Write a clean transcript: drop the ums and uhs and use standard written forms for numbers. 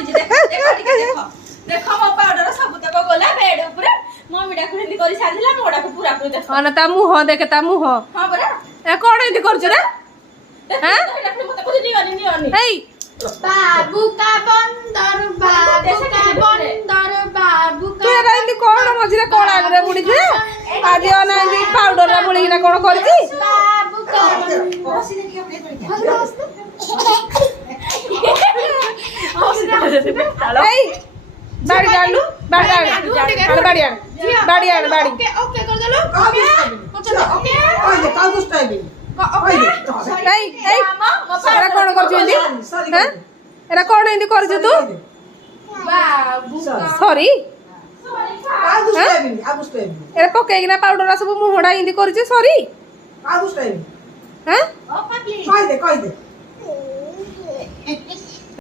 କରିଛି ଦେଖ ଦେଖ ଟିକେ ଦେଖ ଦେଖ ମୋ ପାଉଡର ସବୁ ତକ ଗଲା ବେଡ୍ ଉପରେ ମମିଟା କୁ ହିନ୍ଦି କରି ସାରିଲା ମୋଡାକୁ ପୁରା ପୁରି ଦେଖ ହଁ ନା ତା ମୁହଁ ଦେଖେ ତା ମୁହଁ ହଁ ପରା ଏ କଣ ଏମିତି କରୁଛୁ ରେ ମତେ କହୁଛି ନିଅନି ନିଅନି ଏଇ बाबू का बंदर बाबू का बंदर बाबू ତୁ ଏରା ଏମିତି କଣ ମଝିରେ କଳା ଆଗରେ ବୁଡିଛୁ ଆଜି ଅନା ଏମିତି ପାଉଡର ରେ ବୁଡିକିନା କଣ କରିଛି बाबू का ଏଇ ବାଡ଼ି ଆଣୁ ବାଡ଼ି ଆଣୁ ବାଡ଼ି ଆଣୁ ବାଡ଼ି ଆଣୁ ବାଡ଼ି ओके ओके कर दे लो ओके ओके ଏଇ ଏଇ ଏରା କଣ କରୁଛୁ ଏମିତି ହାଁ ଏରା କଣ ଏମିତି କରୁଛୁ ତୁ बाबू का ସରି ଏରା ପକେଇକିନା ପାଉଡର ସବୁ ମୁହଁଟା ଏମିତି କରିଛି ସରି ହାଁ ଅପା ପ୍ଲିଜ କହିଦେ